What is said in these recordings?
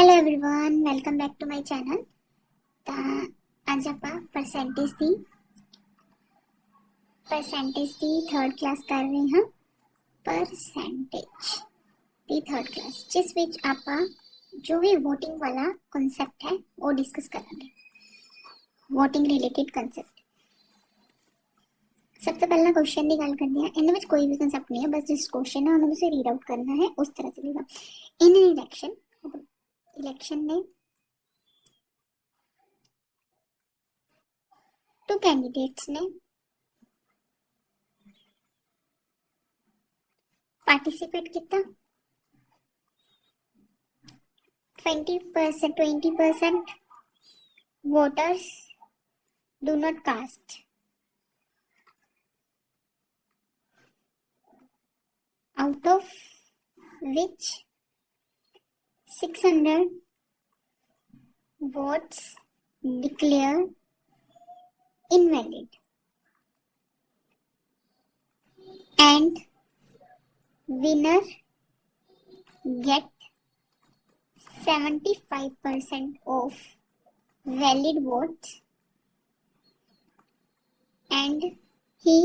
Hello everyone, welcome back to my channel. ਤਾਂ ਅੱਜ ਆਪਾਂ ਪਰਸੈਂਟੇਜ ਦੀ ਥਰਡ ਕਲਾਸ ਕਰ ਰਹੇ ਹਾਂ। ਪਰਸੈਂਟੇਜ ਦੀ ਥਰਡ ਕਲਾਸ ਜਿਸ ਵਿੱਚ ਆਪਾਂ ਜੋ ਵੀ VOTING ਵਾਲਾ ਕਨਸੈਪਟ ਹੈ ਉਹ ਡਿਸਕਸ ਕਰਾਂਗੇ। VOTING related concept. ਸਭ ਤੋਂ ਪਹਿਲਾਂ क्वेश्चन ਦੀ ਗੱਲ ਕਰਦੇ ਹਾਂ। ਇਹਦੇ ਵਿੱਚ ਕੋਈ ਵੀ ਕਨਸੈਪਟ ਨਹੀਂ ਹੈ, ਬਸ ਜਿਸ क्वेश्चन है ਉਹਨੂੰ ਤੁਸੀਂ ਰੀਡ ਆਊਟ ਕਰਨਾ ਹੈ, ਉਸ ਤਰ੍ਹਾਂ ਚਲੇਗਾ। ਇਨ ਇਲੈਕਸ਼ਨ में टू कैंडिडेट्स ने पार्टिसिपेट किया। 20% voters do not cast. Out of which 600 votes declare invalid and winner get 75% of valid votes and he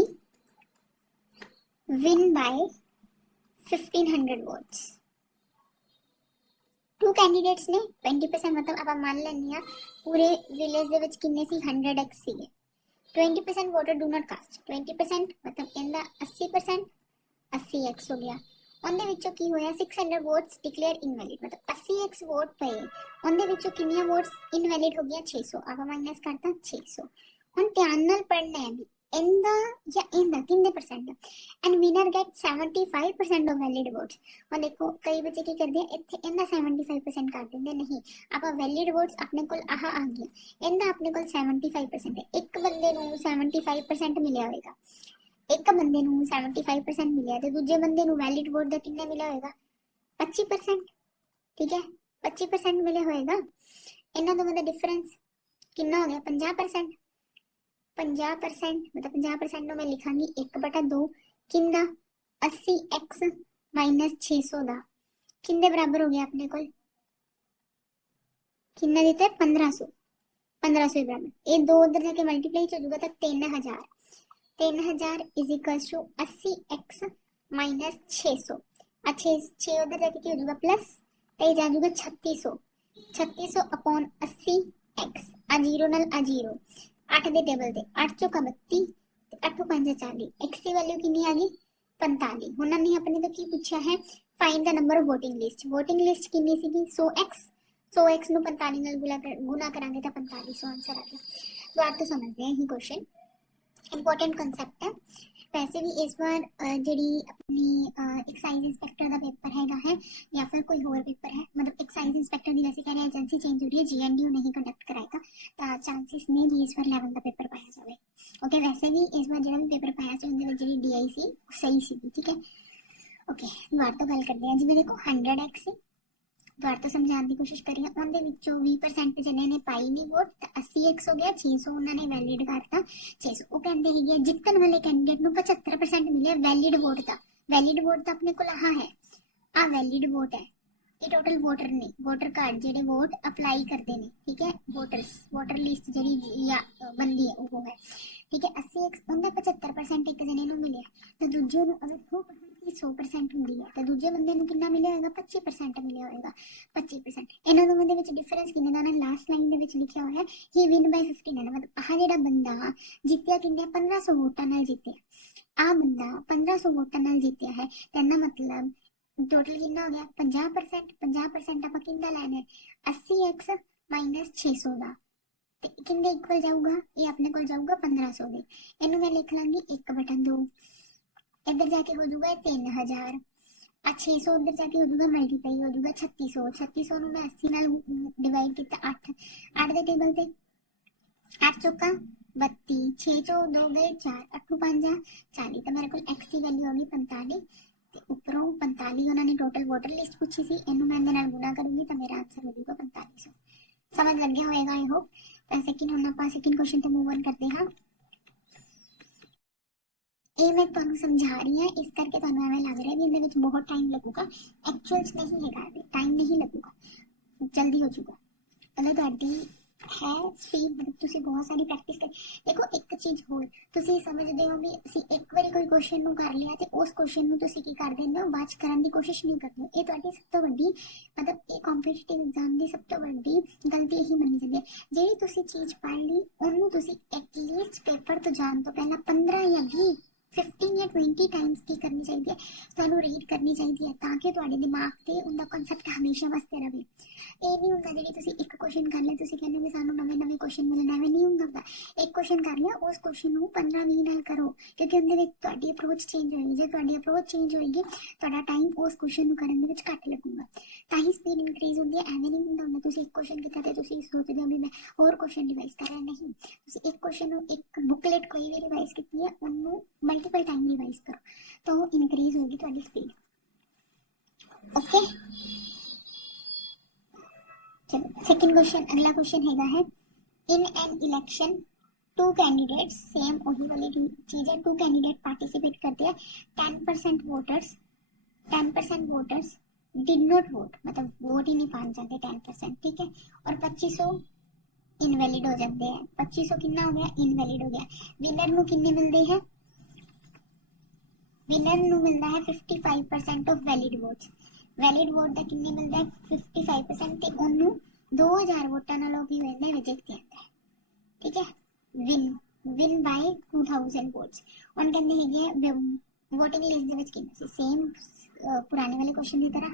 win by 1500 votes. Two candidates ने 20% मतलब आप मान लेने पूरे विलेज ਦੇ ਵਿੱਚ ਕਿੰਨੇ ਸੀ 100x ਸੀਗੇ। 20% वोटर डू नॉट कास्ट। 20% मतलब ਕਹਿੰਦਾ 80%, 80x ਹੋ ਗਿਆ। ਉਹਦੇ ਵਿੱਚੋਂ ਕੀ ਹੋਇਆ 600 ਵੋਟਸ ਡਿਕਲੇਅਰ ਇਨਵੈਲਿਡ मतलब 80x ਵੋਟ ਪਏ। ਉਹਦੇ ਵਿੱਚੋਂ ਕਿੰਨੀਆਂ ਵੋਟਸ ਇਨਵੈਲਿਡ ਹੋ ਗਈਆਂ 600। ਆਪਾਂ ਮਾਈਨਸ ਕਰਤਾ 600। ਹੁਣ ਧਿਆਨ ਨਾਲ ਪੜਨਾ ਹੈ ਵੀ ਇਹਦਾ ਜਾਂ ਇਹਦਾ ਕਿੰਨੇ percent and winner get 75% of valid votes. ਹੁਣ ਦੇਖੋ ਕਈ ਬੱਚੇ ਕੀ ਕਰਦੇ ਆ ਇੱਥੇ ਇਹਦਾ 75% ਕਰ ਦਿੰਦੇ ਨਹੀਂ। ਆਪਾਂ ਵੈਲਿਡ ਵੋਟਸ ਆਪਣੇ ਕੋਲ ਆਹ ਆ ਗਈਆਂ, ਇਹਦਾ ਆਪਣੇ ਕੋਲ 75% ਹੈ। ਇੱਕ ਬੰਦੇ ਨੂੰ 75% ਮਿਲਿਆ ਹੋਏਗਾ, ਇੱਕ ਬੰਦੇ ਨੂੰ 75% ਮਿਲਿਆ ਤੇ ਦੂਜੇ ਬੰਦੇ ਨੂੰ ਵੈਲਿਡ ਵੋਟ ਦਾ ਕਿੰਨਾ ਮਿਲਿਆ ਹੋਏਗਾ 25%। ਠੀਕ ਹੈ 25% ਮਿਲਿਆ ਹੋਏਗਾ। ਇਹਨਾਂ ਦੋਵਾਂ ਦਾ ਡਿਫਰੈਂਸ ਕਿੰਨਾ ਹੋ ਗਿਆ 50%। 50% मतलब 50% ਨੂੰ ਮੈਂ ਲਿਖਾਂਗੀ 1/2 ਕਿੰਦਾ 80x ਮਾਈਨਸ 600 ਦਾ ਕਿੰਨੇ ਬਰਾਬਰ ਹੋ ਗਿਆ ਆਪਣੇ ਕੋਲ ਕਿੰਨਾ ਦਿੱਤਾ 1500। 1500 ਦੇ ਬਰਾਬਰ ਇਹ ਦੋ ਉਧਰ ਜਾ ਕੇ ਮਲਟੀਪਲਾਈ ਹੋ ਜਾਊਗਾ ਤਾਂ 3000। 3000 is equals to 80x minus 600। अच्छे 6 उधर जाके क्या हो जाएगा प्लस तो ये जा जाएगा 3600। 3600 अपॉन 80x आ जीरो नल आ जीरो 8 ਦੇ ਟੇਬਲ ਤੇ 8 ਚੌਕਾ 32 ਤੇ 8 5 40 x ਦੀ ਵੈਲਿਊ ਕਿੰਨੀ ਆ ਗਈ 45। ਹੁਣ ਨੇ ਆਪਣੇ ਤੋਂ ਕੀ ਪੁੱਛਿਆ ਹੈ find the number of VOTING list. VOTING list ਕਿੰਨੀ ਸੀਗੀ 100x। 100x ਨੂੰ 45 ਨਾਲ ਗੁਣਾ ਕਰਾਂਗੇ ਤਾਂ 4500 ਆਨਸਰ ਆ ਗਿਆ। ਦੁਬਾਰਾ ਤੋਂ ਸਮਝਦੇ ਹਾਂ ਇਹ ਕੁਐਸਚਨ इंपॉर्टेंट कंसेप्ट है। वैसे भी इस बार जी अपनी एक्साइज इंस्पैक्टर का पेपर है या फिर कोई होर पेपर है मतलब एक्साइज इंस्पैक्टर की वैसे कह रहे हैं एजेंसी चेंज हो रही है GNDU नहीं कंडक्ट कराएगा तो चांसेस ने भी इस बार 11 का पेपर पाया जाए। ओके वैसे भी इस बार जो भी पेपर पाया से उनके जी DI सी सही सी। ठीक है ओके दोबारा तो गल करते हैं जिवें देखो 100x ਦੁਬਾਰਾ ਤੋਂ ਸਮਝਾਉਣ ਦੀ ਕੋਸ਼ਿਸ਼ ਕਰੀਏ। ਉਹਦੇ ਵਿੱਚੋਂ 20% ਜਿਹਨੇ ਨੇ ਪਾਈ ਨਹੀਂ ਵੋਟ ਤਾਂ 80x ਹੋ ਗਿਆ 600 ਉਹਨਾਂ ਨੇ ਵੈਲਿਡ ਕਰਤਾ 600। ਉਹ ਕਹਿੰਦੇ ਹੈਗੇ ਜਿੱਤਣ ਵਾਲੇ ਕੈਂਡੀਡੇਟ ਨੂੰ 75% ਮਿਲਿਆ ਵੈਲਿਡ ਵੋਟ ਦਾ। ਵੈਲਿਡ ਵੋਟ ਤਾਂ ਆਪਣੇ ਕੋਲ ਆਹ ਹੈ ਆ ਵੈਲਿਡ ਵੋਟ ਹੈ। ਇਹ ਟੋਟਲ ਵੋਟਰ ਨੇ ਵੋਟਰ ਕਾਰਡ ਜਿਹੜੇ ਵੋਟ ਅਪਲਾਈ ਕਰਦੇ ਨੇ। ਠੀਕ ਹੈ ਵੋਟਰ ਲਿਸਟ ਜਿਹੜੀ ਬੰਦੀ ਹੈ ਉਹ ਹੈ। ਠੀਕ ਹੈ 80x ਉਹਦਾ 75% ਇੱਕ ਜਣੇ ਨੂੰ ਮਿਲਿਆ ਤੇ ਦੂਜੇ ਨੂੰ ਅਗਰ 100% ਹੁੰਦੀ ਹੈ ਤੇ ਦੂਜੇ ਬੰਦੇ ਨੂੰ ਕਿੰਨਾ ਮਿਲਿਆ ਹੋਏਗਾ 25% ਮਿਲਿਆ ਹੋਏਗਾ 25%। ਇਹਨਾਂ ਦੋਵਾਂ ਦੇ ਵਿੱਚ ਡਿਫਰੈਂਸ ਕਿੰਨੇ ਦਾ ਨਾ ਲਾਸਟ ਲਾਈਨ ਦੇ ਵਿੱਚ ਲਿਖਿਆ ਹੋਇਆ ਹੀ ਵਿਨ ਬਾਈ 15 मतलब ਆਹ ਜਿਹੜਾ ਬੰਦਾ ਜਿੱਤਿਆ ਕਿੰਨੇ 1500 ਵੋਟਾਂ ਨਾਲ ਜਿੱਤਿਆ। ਆ ਬੰਦਾ 1500 ਵੋਟਾਂ ਨਾਲ ਜਿੱਤਿਆ ਹੈ ਤੇ ਇਹਦਾ ਮਤਲਬ ਟੋਟਲ ਕਿੰਨਾ ਹੋ ਗਿਆ 50%। 50% ਆਪਾਂ ਕਿੰਦਾ ਲੈਣਾ 80x ਮਾਈਨਸ 600 ਦਾ ਤੇ ਕਿੰਨੇ ਇਕੁਅਲ ਜਾਊਗਾ ਇਹ ਆਪਣੇ ਕੋਲ ਜਾਊਗਾ 1500 ਦੇ। ਇਹਨੂੰ ਮੈਂ ਲਿਖ ਲਾਂਗੀ 1/2 इधर जाके हो जाऊगा 3000 आ 600 उधर जाके हो जाऊगा मल्टीप्लाई हो जाऊगा 3600। 3600 ਨੂੰ ਮੈਂ 80 ਨਾਲ ਡਿਵਾਈਡ ਕੀਤਾ 8 ਦੇ ਟੇਬਲ ਤੇ 8 ਚੌਕਾ 32 6 ਚੋਂ 2 ਗਏ 4 8 5 40 ਤਾਂ ਮੇਰੇ ਕੋਲ x ਦੀ ਵੈਲਿਊ ਆ ਗਈ 45 ਤੇ ਉੱਪਰੋਂ 45 ਉਹਨਾਂ ਨੇ ਟੋਟਲ ਵੋਟਰ ਲਿਸਟ ਪੁੱਛੀ ਸੀ ਇਹਨੂੰ ਮੈਂ ਇਹਦੇ ਨਾਲ ਗੁਣਾ ਕਰੂੰਗੀ ਤਾਂ ਮੇਰਾ ਆਨਸਰ ਹੋ ਜਾਊਗਾ 4500। ਸਮਝ ਲੱਗ ਗਿਆ ਹੋਏਗਾ ਆਈ ਹੋਪ। ਤਾਂ ਸੈਕਿੰਡ ਹੁਣ ਆਪਾਂ ਸੈਕਿੰਡ ਕੁਐਸਚਨ ਤੇ ਮੂਵ ਔਨ ਕਰਦੇ ਹਾਂ। ਇਹ ਮੈਂ ਤੁਹਾਨੂੰ ਸਮਝਾ ਰਹੀ ਹਾਂ ਇਸ ਕਰਕੇ ਤੁਹਾਨੂੰ ਐਵੇਂ ਲੱਗ ਰਿਹਾ ਵੀ ਇਹਦੇ ਵਿੱਚ ਬਹੁਤ ਟਾਈਮ ਲੱਗੂਗਾ। ਐਕਚੁਅਲ 'ਚ ਨਹੀਂ ਹੈਗਾ ਟਾਈਮ ਨਹੀਂ ਲੱਗੂਗਾ। जल्दी हो जाऊगा। मतलब ਤੁਹਾਡੀ ਹੈ ਸਪੀਡ, ਮਤਲਬ ਤੁਸੀਂ ਬਹੁਤ ਸਾਰੀ ਪ੍ਰੈਕਟਿਸ ਕਰ। ਦੇਖੋ ਇੱਕ ਚੀਜ਼ ਹੋਰ, ਤੁਸੀਂ ਸਮਝਦੇ ਹੋ ਵੀ ਅਸੀਂ ਇੱਕ ਵਾਰੀ ਕੋਈ ਕੁਐਸਚਨ ਨੂੰ ਕਰ ਲਿਆ ਤੇ ਉਸ ਕੁਐਸਚਨ ਨੂੰ ਤੁਸੀਂ ਕੀ ਕਰ ਦਿੰਦੇ ਹੋ, ਬਾਅਦ ਚ ਕਰਨ ਦੀ ਕੋਸ਼ਿਸ਼ ਨਹੀਂ ਕਰਦੇ। ਇਹ ਤੁਹਾਡੀ ਸਭ ਤੋਂ ਵੱਡੀ, ਮਤਲਬ ਇਹ ਕੰਪੀਟੀਟਿਵ ਐਗਜ਼ਾਮ ਦੀ ਸਭ ਤੋਂ ਵੱਡੀ ਗਲਤੀ ਇਹੀ ਮੰਨੀ ਜਾਂਦੀ ਹੈ। ਜਿਹੜੀ ਤੁਸੀਂ ਚੀਜ਼ ਪੜ੍ਹ ਲਈ ਉਹਨੂੰ ਤੁਸੀਂ ਐਟਲੀਸਟ ਪੇਪਰ ਤੋਂ ਜਾਣ ਤੋਂ ਪਹਿਲਾਂ 15 ਜਾਂ 20 15 ਜਾਂ 20 ਟਾਈਮਸ ਕੀ ਕਰਨੀ ਚਾਹੀਦੀ ਹੈ, ਤੁਹਾਨੂੰ ਰੀਡ ਕਰਨੀ ਚਾਹੀਦੀ ਹੈ, ਤਾਂ ਕਿ ਤੁਹਾਡੇ ਦਿਮਾਗ ਤੇ ਉਹਦਾ ਕਨਸੈਪਟ ਹਮੇਸ਼ਾ ਵਾਸਤੇ ਰਹੇ। ਇਹ ਨਹੀਂ ਹੁੰਦਾ ਜਿਹੜੀ ਤੁਸੀਂ ਇੱਕ ਕੁਐਸਚਨ ਕਰ ਲਿਆ ਤੁਸੀਂ ਕਹਿੰਦੇ ਵੀ ਸਾਨੂੰ ਨਵੇਂ ਨਵੇਂ ਕੁਐਸਚਨ ਮਿਲਣ, ਐਵੇਂ ਨਹੀਂ ਹੁੰਦਾ। ਇੱਕ ਕੁਐਸਚਨ ਕਰ ਲਿਆ ਉਸ ਕੁਐਸਚਨ ਨੂੰ 15-20 ਨਾਲ ਕਰੋ, ਕਿਉਂਕਿ ਉਹਦੇ ਵਿੱਚ ਤੁਹਾਡੀ ਅਪਰੋਚ ਚੇਂਜ ਹੋਏਗੀ। ਜੇ ਤੁਹਾਡੀ ਅਪਰੋਚ ਚੇਂਜ ਹੋਏਗੀ ਤੁਹਾਡਾ ਟਾਈਮ ਉਸ ਕੁਐਸਚਨ ਨੂੰ ਕਰਨ ਦੇ ਵਿੱਚ ਘੱਟ ਲੱਗੂਗਾ, ਤਾਂ ਹੀ ਸਪੀਡ ਇਨਕਰੀਜ਼ ਹੁੰਦੀ ਹੈ। ਐਵੇਂ ਨਹੀਂ ਹੁੰਦਾ ਤੁਸੀਂ ਇੱਕ ਕੁਐਸਚਨ ਕੀਤਾ ਤੇ ਤੁਸੀਂ ਸੋਚਦੇ ਹੋ ਵੀ ਮੈਂ ਹੋਰ ਕੁਐਸਚਨ ਰਿਵਾਈਜ਼ ਕਰ ਰਿਹਾ, ਨਹੀਂ। ਤੁਸੀਂ ਇੱਕ ਕੁਐਸਚਨ ਨੂੰ, ਇੱਕ ਬੁਕਲੇਟ ਕੋਈ ਵੀ ਰਿਵਾਈਜ਼ ਕੀਤੀ ਹੈ ਉਹਨੂੰ ਮਲਟੀਪਲ ਟਾਈਮ ਰਿਵਾਈਜ਼ ਕਰੋ, ਤਾਂ ਉਹ ਇਨਕਰੀਜ਼ ਹੋगी ਤੁਹਾਡੀ ਸਪੀਡ। ਓਕੇ, चलो सेकंड क्वेश्चन, अगला क्वेश्चन है in an election two candidates, same वही वाली चीज है, टू कैंडिडेट पार्टिसिपेट करते हैं, 10% voters 10% voters did not vote, मतलब वोट ही नहीं पाना चाहते 10%, ठीक है, और 2500 इनवैलिड हो जाते हैं। 2500 कितना हो गया, इनवैलिड हो गया। विनर ਨੂੰ ਕਿੰਨੇ ਮਿਲਦੇ ਹੈ, विनर ਨੂੰ ਮਿਲਦਾ ਹੈ 55% of valid votes. Valid vote ਦਾ ਕਿੰਨੇ ਮਿਲਦਾ ਹੈ 55%, ਤੇ ਉਹਨੂੰ 2000 ਵੋਟਾਂ ਨਾਲ ਉਹ ਕੀ ਹੋ ਜਾਂਦਾ ਹੈ, ਵਿਜੇਤ ਕੀਤਾ ਹੈ, ਠੀਕ ਹੈ। ਵਿਨ ਬਾਈ 2000 ਵੋਟਸ। ਹੁਣ ਕਹਿੰਦੇ ਹੈਗੇ ਵੋਟਿੰਗ ਲਿਸਟ ਦੇ ਵਿੱਚ ਕਿੰਨਾ ਸੀ, ਸੇਮ ਪੁਰਾਣੇ ਵਾਲੇ ਕੁਐਸਚਨ ਦੀ ਤਰ੍ਹਾਂ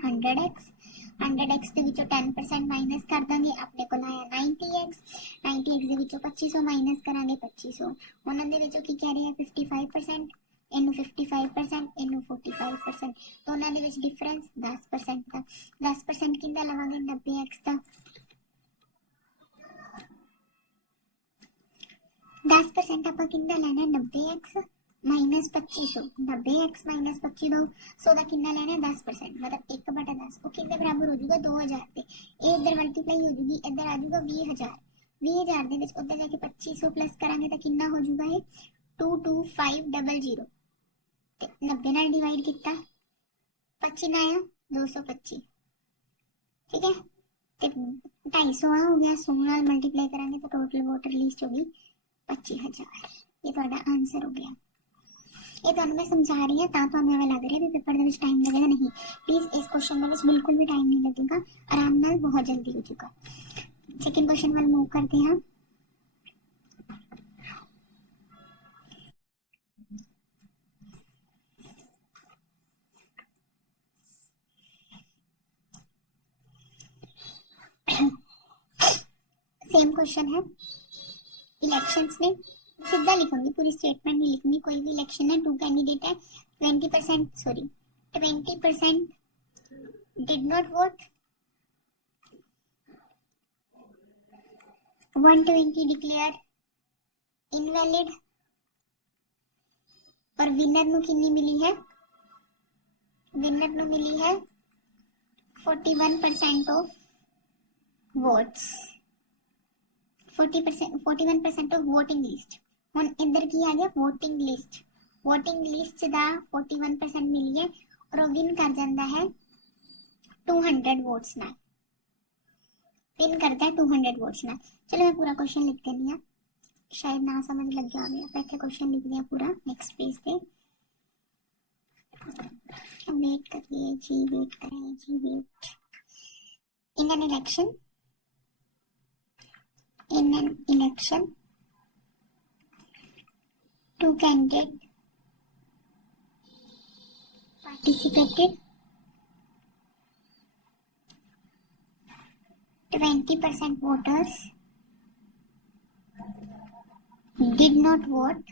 100x ਦੇ ਵਿੱਚੋਂ 10% ਮਾਈਨਸ ਕਰ ਦਾਂਗੇ, ਆਪਣੇ ਕੋਲ ਆਇਆ 90x ਦੇ ਵਿੱਚੋਂ 2500 ਮਾਈਨਸ ਕਰਾਂਗੇ 2500, ਉਹਨਾਂ ਦੇ ਵਿੱਚੋਂ ਕੀ ਕਹਿ ਰਹੇ ਆ 55%, ਇਹਨੂੰ 55%, ਇਹਨੂੰ 45%, ਦੋਨਾਂ ਦੇ ਵਿੱਚ ਡਿਫਰੈਂਸ 10% ਦਾ। 10% ਕਿੰਦਾ ਲਵਾਂਗੇ 90x ਦਾ, 10% ਆਪਾਂ ਕਿੰਦਾ ਲੈਣਾ 90x ਮਾਈਨਸ 2500, 90x ਮਾਈਨਸ 2500 ਦਾ ਕਿੰਨਾ ਲੈਣਾ 10%, ਮਤਲਬ 1/10, ਉਹ ਕਿੰਨੇ ਬਰਾਬਰ ਹੋ ਜਾਊਗਾ 2000 ਤੇ। ਇਹ ਇੱਧਰ ਮਲਟੀਪਲਾਈ ਹੋ ਜੂਗੀ, ਇੱਧਰ ਆ ਜਾਊਗਾ 20000, 20000 ਦੇ ਵਿੱਚ ਉੱਧਰ ਜਾ ਕੇ 2500 ਪਲੱਸ ਕਰਾਂਗੇ ਤਾਂ ਕਿੰਨਾ ਹੋ ਜਾਊਗਾ ਇਹ 22500, ਤੇ 90 ਨਾਲ ਡਿਵਾਈਡ ਕੀਤਾ 25 ਨਾ ਆਇਆ 225, ठीक है, ਤੇ 250 ਹੋ ਗਿਆ, 100 ਨਾਲ ਮਲਟੀਪਲਾਈ ਕਰਾਂਗੇ ਤਾਂ ਟੋਟਲ ਵੋਟਰ ਲਿਸਟ ਹੋ ਗਈ 25000। ਇਹ ਤੁਹਾਡਾ ਆਨਸਰ ਹੋ ਗਿਆ। ਇਹ ਤੁਹਾਨੂੰ ਮੈਂ ਸਮਝਾ ਰਹੀ ਹਾਂ ਤਾਂ ਤੁਹਾਨੂੰ ਐਵੇਂ ਲੱਗ ਰਿਹਾ ਵੀ ਪੇਪਰ ਦੇ ਵਿੱਚ ਟਾਈਮ ਲੱਗੇਗਾ, ਨਹੀਂ ਪਲੀਜ਼ ਇਸ ਕੁਐਸਚਨ ਦੇ ਵਿੱਚ ਬਿਲਕੁਲ ਵੀ ਟਾਈਮ ਨਹੀਂ ਲੱਗੇਗਾ, ਆਰਾਮ ਨਾਲ ਬਹੁਤ ਜਲਦੀ ਹੋ ਜਾਊਗਾ। ਸੈਕਿੰਡ ਕੁਐਸਚਨ ਵੱਲ मूव करते हैं। सेम क्वेश्चन है, इलेक्शंस में सीधा लिखूंगी, पूरी स्टेटमेंट नहीं लिखूंगी, कोई भी इलेक्शन है, 2 कैंडिडेट है, 20% did not vote, 120 declare invalid, और विनर ਨੂੰ ਕਿੰਨੀ मिली है, विनर ਨੂੰ मिली है 41% of votes, 41% of voting list. ਹੁਣ ਇੱਧਰ ਕੀ ਆ ਗਿਆ ਵੋਟਿੰਗ ਲਿਸਟ ਦਾ 41% ਮਿਲੀ ਹੈ, ਔਰ ਉਹ ਵਿਨ ਕਰ ਜਾਂਦਾ ਹੈ 200 ਵੋਟਸ ਨਾਲ, ਵਿਨ ਕਰਦਾ ਹੈ 200 ਵੋਟਸ ਨਾਲ। ਚਲੋ ਮੈਂ ਪੂਰਾ ਕੁਐਸਚਨ ਲਿਖ ਦਿੰਦੀ ਹਾਂ, शायद ना समझ लग गया होगा। आप इतने क्वेश्चन लिख दिया पूरा, नेक्स्ट पेज पे वेट करिए जी, वेट करें जी, wait. In an election 2 candidate participated, 20% voters did not vote,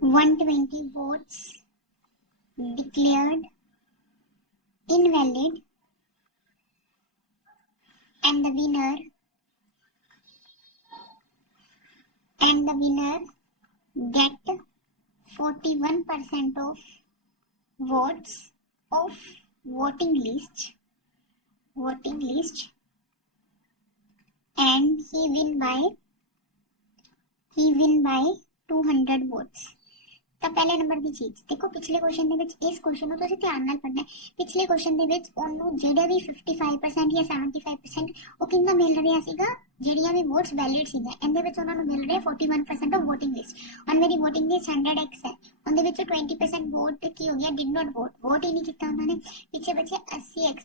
120 votes declared invalid, and the winner get 41% of votes of voting list, and he win by 200 votes। ਤਾਂ ਪਹਿਲੇ number ਦੀ ਚੀਜ਼ ਦੇਖੋ, ਪਿਛਲੇ ਕੁਐਸਚਨ ਦੇ ਵਿੱਚ ਇਸ ਕੁਐਸਚਨ ਨੂੰ ਤੁਸੀਂ ਧਿਆਨ ਨਾਲ ਪੜ੍ਹਨਾ ਹੈ। ਪਿਛਲੇ ਕੁਐਸਚਨ ਦੇ ਵਿੱਚ ਉਹਨੂੰ ਜਿਹੜੇ ਵੀ 55% ਜਾਂ 75% ਉਹ ਕਿੰਨਾ ਮਿਲ ਰਿਹਾ ਸੀਗਾ, ਜਿਹੜੀਆਂ ਵੀ ਵੋਟਸ ਵੈਲਿਡ ਸੀਗਾ, ਇਹਦੇ ਵਿੱਚ ਉਹਨਾਂ ਨੂੰ ਮਿਲ ਰਿਹਾ 41% ਆਫ ਵੋਟਿੰਗ ਲਿਸਟ। ਹੁਣ ਮੇਰੀ ਵੋਟਿੰਗ ਲਿਸਟ 100x ਹੈ, ਉਹਦੇ ਵਿੱਚੋਂ 20% ਵੋਟ ਕੀ ਹੋ ਗਿਆ, ਡਿਡ ਨਾਟ ਵੋਟ ਹੀ ਨਹੀਂ ਕੀਤਾ ਉਹਨਾਂ ਨੇ। ਪਿੱਛੇ ਬਚੇ 80x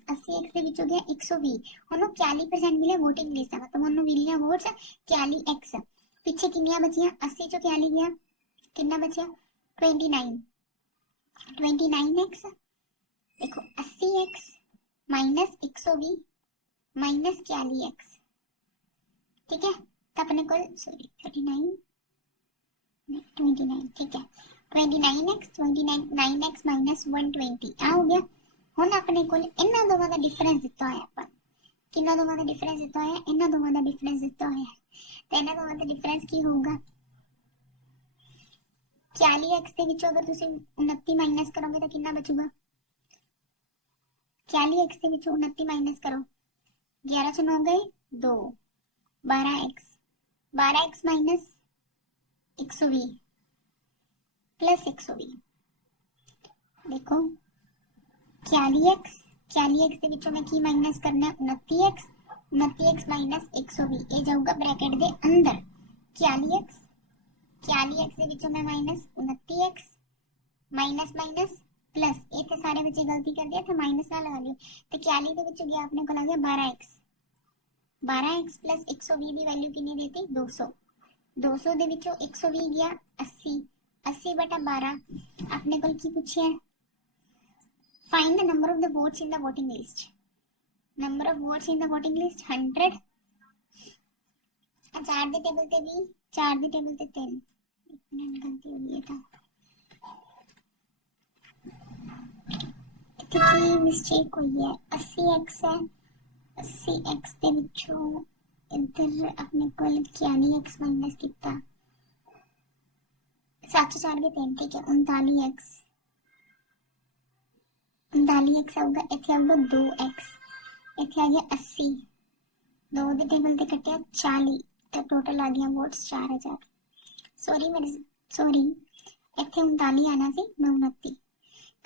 ਦੇ ਵਿੱਚ ਹੋ ਗਿਆ 120, ਉਹਨੂੰ 40% ਮਿਲਿਆ ਵੋਟਿੰਗ ਲਿਸਟ ਦਾ, ਮਤਲਬ ਉਹਨੂੰ ਮਿਲੀਆਂ ਵੋਟਸ 40x। ਪਿੱਛੇ ਕਿੰਨੀਆਂ ਬਚੀਆਂ, 80 ਚੋਂ 40 ਗਿਆ, कितना बचा 29x। देखो 80x माइनस 120 माइनस 40x, ठीक है। तो अपने को सॉरी 29 ठीक है, 29x माइनस 120 आ हो गया। ਹੁਣ ਆਪਣੇ ਕੋਲ ਇਹਨਾਂ ਦੋਵਾਂ ਦਾ ਡਿਫਰੈਂਸ ਦਿੱਤਾ ਹੋਇਆ, ਆਪਾਂ ਕਿੰਨਾ ਦੋਵਾਂ ਦਾ ਡਿਫਰੈਂਸ ਦਿੱਤਾ ਹੋਇਆ, ਇਹਨਾਂ ਦੋਵਾਂ ਦਾ ਡਿਫਰੈਂਸ ਦਿੱਤਾ ਹੋਇਆ ਤੇ ਇਹਨਾਂ ਦੋਵਾਂ ਦਾ ਡਿਫਰੈਂਸ ਕੀ ਹੋਊਗਾ, 40x ਦੇ ਵਿੱਚੋਂ ਅਗਰ ਤੁਸੀਂ 29 ਮਾਈਨਸ ਕਰੋਗੇ ਤਾਂ ਕਿੰਨਾ ਬਚੂਗਾ, 40x ਦੇ ਵਿੱਚੋਂ 29 ਮਾਈਨਸ ਕਰੋ, 11 ਚ 9 ਗਏ 2, 12x ਮਾਈਨਸ 120 प्लस 120। देखो 40x ਦੇ ਵਿੱਚੋਂ ਮੈਂ ਕੀ ਮਾਈਨਸ ਕਰਨਾ ਹੈ, 29x ਮਾਈਨਸ 120, ਇਹ ਜਾਊਗਾ ਬ੍ਰੈਕਟ ਦੇ ਅੰਦਰ। 40x ਦੇ ਵਿੱਚੋਂ ਮੈਂ ਮਾਈਨਸ 29x ਮਾਈਨਸ प्लस, ਇੱਥੇ ਸਾਰੇ ਬੱਚੇ ਗਲਤੀ ਕਰਦੇ ਆ ਤਾਂ ਮਾਈਨਸ ਨਾ ਲਗਾ ਲਿਓ, ਤੇ 40 ਦੇ ਵਿੱਚੋਂ ਗਿਆ ਆਪਣੇ ਕੋਲ ਆ ਗਿਆ 12x प्लस 120 ਦੀ ਵੈਲਿਊ ਕਿੰਨੀ ਦੇਤੀ 200 ਦੇ ਵਿੱਚੋਂ 120 ਗਿਆ 80 बटा 12। अपने को की पूछे है, find the number of the votes in the voting list. Number of votes in the voting list 100। 4 they table ते 20, 4 दे टेबल ते 3, गलती हो गई था, की मिस्टेक हुई है। 80x है, 80x दे विचों इधर अपने को 40x माइनस किया, 7 4 के 3, ठीक है। 39x आऊगा, इथे आऊगा 2x, इथे आ गया 80, 2 दे टेबल ते कटिया 40, तो टोटल आ गया वोट्स 4000। सॉरी इथे 39 आना सी, मैं 29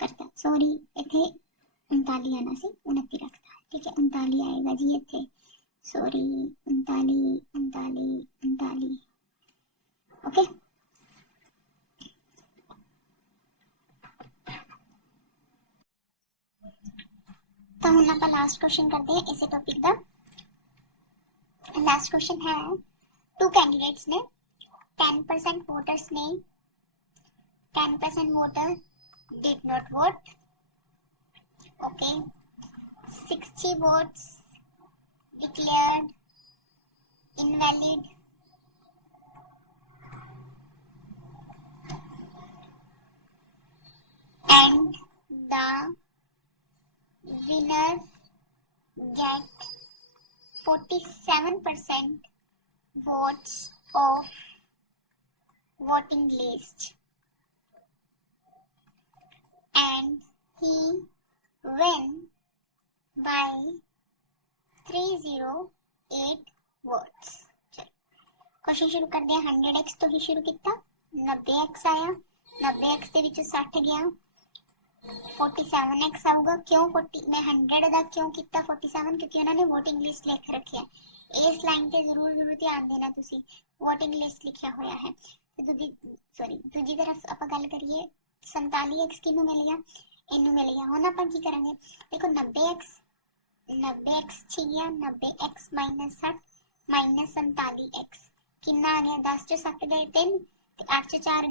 करता, सॉरी इथे 39 आना सी, 29 रखता, ठीक है। 39 आएगा जी इथे, सॉरी 39 ओके। तो हम आप लास्ट क्वेश्चन करते हैं इसी टॉपिक का। लास्ट क्वेश्चन है, 2 कैंडिडेट्स ने 10% वोटर्स ने 10% voter did not vote, okay. 60 votes declared invalid, and the winner get 47% votes of voting list, and he win by 308 votes। चलो क्वेश्चन शुरू कर दिया। 100x तो ही शुरू किया, 90x आया, 90x ਦੇ ਵਿੱਚੋਂ 60 ਗਿਆ, 47x आऊगा। क्यों 40 मैं 100 ਦਾ क्यों ਕੀਤਾ 47, क्योंकि उन्होंने वोटिंग लिस्ट लिख रखी है। इस लाइन पे जरूर ध्यान देना, तुसी वोटिंग लिस्ट लिखा होया है। दूजी तरफ ਆਪਾਂ ਗੱਲ ਕਰੀਏ, 47x ਕਿਹਨੂੰ ਮਿਲ ਗਿਆ, ਇਹਨੂੰ ਮਿਲ ਗਿਆ। ਹੁਣ ਆਪਾਂ ਕੀ ਕਰਾਂਗੇ, ਦੇਖੋ 90x छी गया, 90x माइनस 60 माइनस 47x कितना आ गया, 10 चो 7 गए 3, 8 चो 4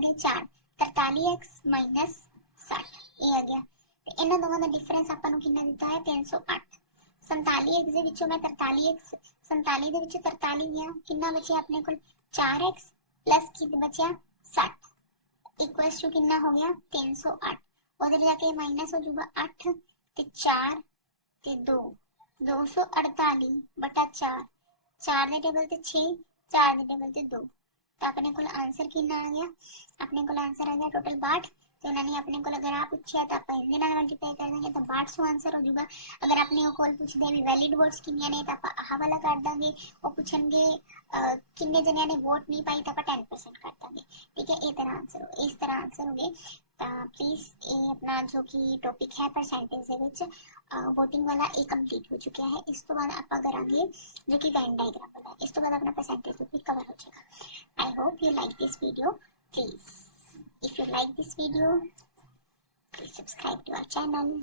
गए 4, 43x माइनस 60 ये आ गया। ਤੇ ਇਹਨਾਂ ਦੋਵਾਂ ਦਾ ਡਿਫਰੈਂਸ ਆਪਾਂ ਨੂੰ ਕਿੰਨਾ ਦਿੱਤਾ ਹੈ 308। 47x ਦੇ ਵਿੱਚੋਂ ਮੈਂ 43x 47 ਦੇ ਵਿੱਚੋਂ 43 ਗਿਆ, ਕਿੰਨਾ ਬਚਿਆ ਆਪਣੇ ਕੋਲ 4x प्लस ਕੀ ਬਚਿਆ 60 ਇਕੁਅਲਸ ਟੂ ਕਿੰਨਾ ਹੋ ਗਿਆ 308। ਉਧਰ ਜਾ ਕੇ ਮਾਈਨਸ ਹੋ ਜਾਊਗਾ 8 ਤੇ 4 ਤੇ 2, 248 बटा 4, 4 ਦੇ ਟੇਬਲ ਤੇ 6, 4 ਦੇ ਟੇਬਲ ਤੇ 2, तो अपने को आंसर कितना आ गया, अपने को आंसर आ गया टोटल 62। ਤੇ ਉਹਨਾਂ ਨੇ ਆਪਣੇ ਕੋਲ ਅਗਰ ਆ ਪੁੱਛਿਆ ਤਾਂ ਆਪਾਂ ਇਹਦੇ ਨਾਲ ਮਲਟੀਪਲਾਈ ਕਰ ਦਾਂਗੇ ਤਾਂ 6200 ਆਨਸਰ ਹੋ ਜਾਊਗਾ। ਅਗਰ ਆਪਣੇ ਉਹ ਕੋਲ ਪੁੱਛਦੇ ਵੀ ਵੈਲਿਡ ਵੋਟਸ ਕਿੰਨੀਆਂ ਨੇ ਤਾਂ ਆਪਾਂ ਆਹ ਵਾਲਾ ਕਰ ਦਾਂਗੇ। ਉਹ ਪੁੱਛਣਗੇ ਕਿੰਨੇ ਜਣਿਆਂ ਨੇ ਵੋਟ ਨਹੀਂ ਪਾਈ ਤਾਂ ਆਪਾਂ 10% ਕਰ ਦਾਂਗੇ। ਠੀਕ ਹੈ, ਇਹ ਤਰ੍ਹਾਂ ਆਨਸਰ ਹੋ ਇਸ ਤਰ੍ਹਾਂ ਆਨਸਰ ਹੋ ਗਏ। ਤਾਂ ਪਲੀਜ਼ ਇਹ ਆਪਣਾ ਜੋ ਕਿ ਟੌਪਿਕ ਹੈ ਪਰਸੈਂਟੇਜ ਦੇ ਵਿੱਚ ਵੋਟਿੰਗ ਵਾਲਾ ਇਹ ਕੰਪਲੀਟ ਹੋ ਚੁੱਕਿਆ ਹੈ। ਇਸ ਤੋਂ ਬਾਅਦ ਆਪਾਂ ਕਰਾਂਗੇ ਜੋ ਕਿ ਵੈਨ ਡਾਇਗ੍ਰਾਮ ਵਾਲਾ, ਇਸ ਤੋਂ ਬਾਅਦ ਆਪਣਾ ਪਰਸੈਂਟੇਜ ਟੌਪਿਕ ਕਵਰ ਹੋ ਜਾਏਗਾ। I hope you like this video. Please, if you like this video, please subscribe to our channel.